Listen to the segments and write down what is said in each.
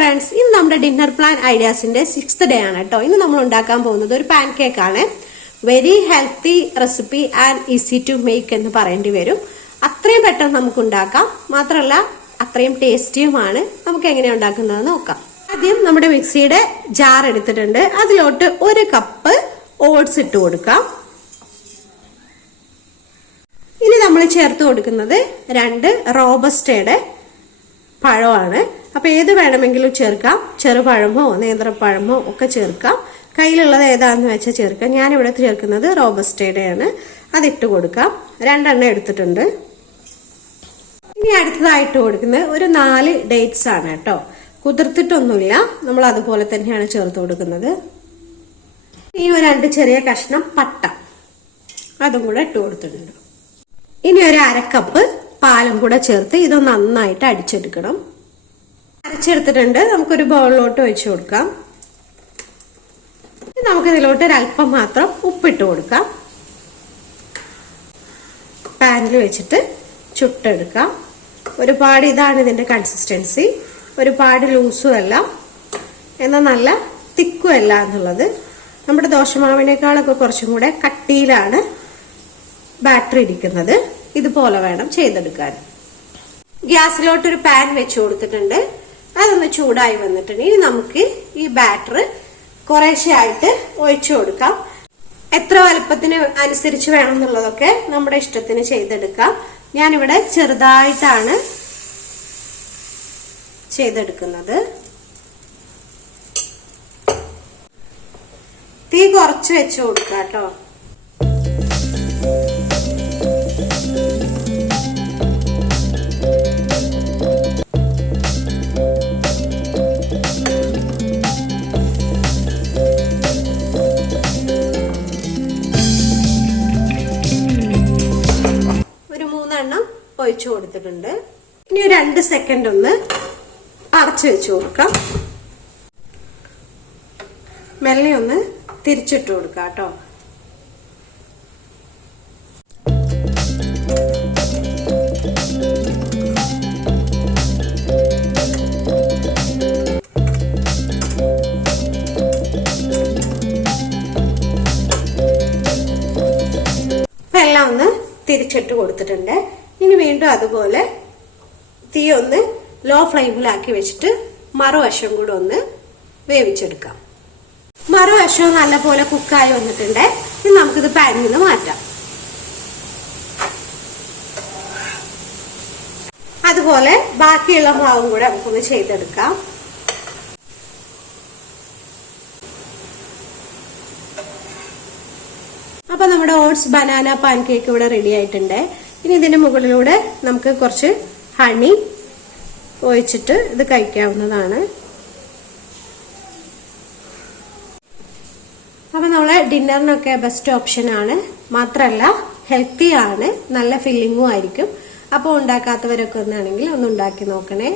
Friends, ഇന്ന് നമ്മുടെ dinner plan ഐഡിയാസിന്റെ 6th day ആണ് കേട്ടോ. ഇന്ന് നമ്മൾ ഉണ്ടാക്കാൻ പോകുന്നത് ഒരു പാൻ കേക്ക് ആണ്. Very healthy recipe and easy to make എന്ന് പറയേണ്ടി വരും. അത്രയും പെട്ടെന്ന് നമുക്ക് ഉണ്ടാക്കാം, മാത്രമല്ല അത്രയും ടേസ്റ്റിയുമാണ്. നമുക്ക് എങ്ങനെയാണ് ഉണ്ടാക്കുന്നത് നോക്കാം. ആദ്യം നമ്മുടെ മിക്സിയുടെ ജാർ എടുത്തിട്ടുണ്ട്. അതിലോട്ട് 1 കപ്പ് ഓട്സ് ഇട്ട് കൊടുക്കാം. ഇനി നമ്മൾ ചേർത്ത് കൊടുക്കുന്നത് 2 റോബസ്റ്റയുടെ പഴമാണ്. അപ്പൊ ഏത് വേണമെങ്കിലും ചേർക്കാം. ചെറുപഴമോ നേന്ത്രപ്പഴമോ ഒക്കെ ചേർക്കാം. കയ്യിലുള്ളത് ഏതാണെന്ന് വെച്ചാൽ ചേർക്കാം. ഞാനിവിടെ ചേർക്കുന്നത് റോബസ്റ്റയുടെയാണ്. അതിട്ട് കൊടുക്കാം. 2 എണ്ണം എടുത്തിട്ടുണ്ട്. ഇനി അടുത്തതായിട്ട് കൊടുക്കുന്നത് ഒരു 4 ഡേറ്റ്സ് ആണ് കേട്ടോ. കുതിർത്തിട്ടൊന്നുമില്ല, നമ്മൾ അതുപോലെ തന്നെയാണ് ചേർത്ത് കൊടുക്കുന്നത്. ഇനി ഒരു 2 ചെറിയ കഷ്ണം പട്ട, അതും കൂടെ ഇട്ട് കൊടുത്തിട്ടുണ്ട്. ഇനി ഒരു 1/2 കപ്പ് പാലും കൂടെ ചേർത്ത് ഇത് നന്നായിട്ട് അടിച്ചെടുക്കണം. അരച്ചെടുത്തിട്ടുണ്ട്. നമുക്കൊരു ബൗളിലോട്ട് വെച്ച് കൊടുക്കാം. നമുക്കിതിലോട്ട് ഒരല്പം മാത്രം ഉപ്പിട്ട് കൊടുക്കാം. പാനിൽ വെച്ചിട്ട് ചുട്ടെടുക്കാം. ഒരുപാട് ഇതാണ് ഇതിന്റെ കൺസിസ്റ്റൻസി. ഒരുപാട് ലൂസും അല്ല, എന്നാൽ നല്ല തിക്കും അല്ല എന്നുള്ളത്. നമ്മുടെ ദോശമാവിനേക്കാളൊക്കെ കുറച്ചും കൂടെ കട്ടിയിലാണ് ബാറ്റർ ഇരിക്കുന്നത്. ഇതുപോലെ വേണം ചെയ്തെടുക്കാൻ. ഗ്യാസിലോട്ടൊരു പാൻ വെച്ച് കൊടുത്തിട്ടുണ്ട്. അതൊന്ന് ചൂടായി വന്നിട്ടുണ്ട്. ഇനി നമുക്ക് ഈ ബാറ്റർ കുറേശ്ശെ ആയിട്ട് ഒഴിച്ചു കൊടുക്കാം. എത്ര വലുപ്പത്തിന് അനുസരിച്ച് വേണം എന്നുള്ളതൊക്കെ നമ്മുടെ ഇഷ്ടത്തിന് ചെയ്തെടുക്കാം. ഞാനിവിടെ ചെറുതായിട്ടാണ് ചെയ്തെടുക്കുന്നത്. തീ കുറച്ച് വെച്ച് കൊടുക്കാം കേട്ടോ. ഒഴിച്ചു കൊടുത്തിട്ടുണ്ട്. ഇനി 2 സെക്കൻഡ് ഒന്ന് അടച്ചു വെച്ചു കൊടുക്കാം. മെല്ലെ ഒന്ന് തിരിച്ചിട്ട് കൊടുക്കാം കേട്ടോ. എല്ലാം ഒന്ന് തിരിച്ചിട്ട് കൊടുത്തിട്ടുണ്ട്. ഇനി വീണ്ടും അതുപോലെ തീ ഒന്ന് ലോ ഫ്ലെയിമിലാക്കി വെച്ചിട്ട് മറുവശം കൂടെ ഒന്ന് വേവിച്ചെടുക്കാം. മറുവശവും നല്ലപോലെ കുക്കായി വന്നിട്ടുണ്ട്. ഇനി നമുക്കിത് പാനിൽ നിന്ന് മാറ്റാം. അതുപോലെ ബാക്കിയുള്ള മാവും കൂടെ നമുക്കൊന്ന് ചെയ്തെടുക്കാം. അപ്പൊ നമ്മുടെ ഓട്സ് ബനാന പാൻ കേക്ക് ഇവിടെ റെഡി ആയിട്ടുണ്ട്. ഇനി ഇതിന്റെ മുകളിലൂടെ നമുക്ക് കുറച്ച് ഹണി ഒഴിച്ചിട്ട് ഇത് കഴിക്കാവുന്നതാണ്. അപ്പൊ നമ്മളെ ഡിന്നറിനൊക്കെ ബെസ്റ്റ് ഓപ്ഷൻ ആണ്. മാത്രമല്ല ഹെൽത്തി ആണ്, നല്ല ഫില്ലിങ്ങും ആയിരിക്കും. അപ്പോൾ ഉണ്ടാക്കാത്തവരൊക്കെ ഒന്നാണെങ്കിൽ ഒന്ന് ഉണ്ടാക്കി നോക്കണേ.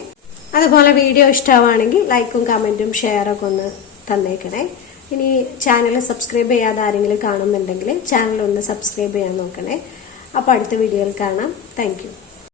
അതുപോലെ വീഡിയോ ഇഷ്ടമാണെങ്കിൽ ലൈക്കും കമന്റും ഷെയറൊക്കെ ഒന്ന് തന്നേക്കണേ. ഇനി ചാനൽ സബ്സ്ക്രൈബ് ചെയ്യാതെ ആരെങ്കിലും കാണുന്നുണ്ടെങ്കിൽ ചാനൽ ഒന്ന് സബ്സ്ക്രൈബ് ചെയ്യാൻ നോക്കണേ. അപ്പോൾ അടുത്ത വീഡിയോയിൽ കാണാം. Thank you.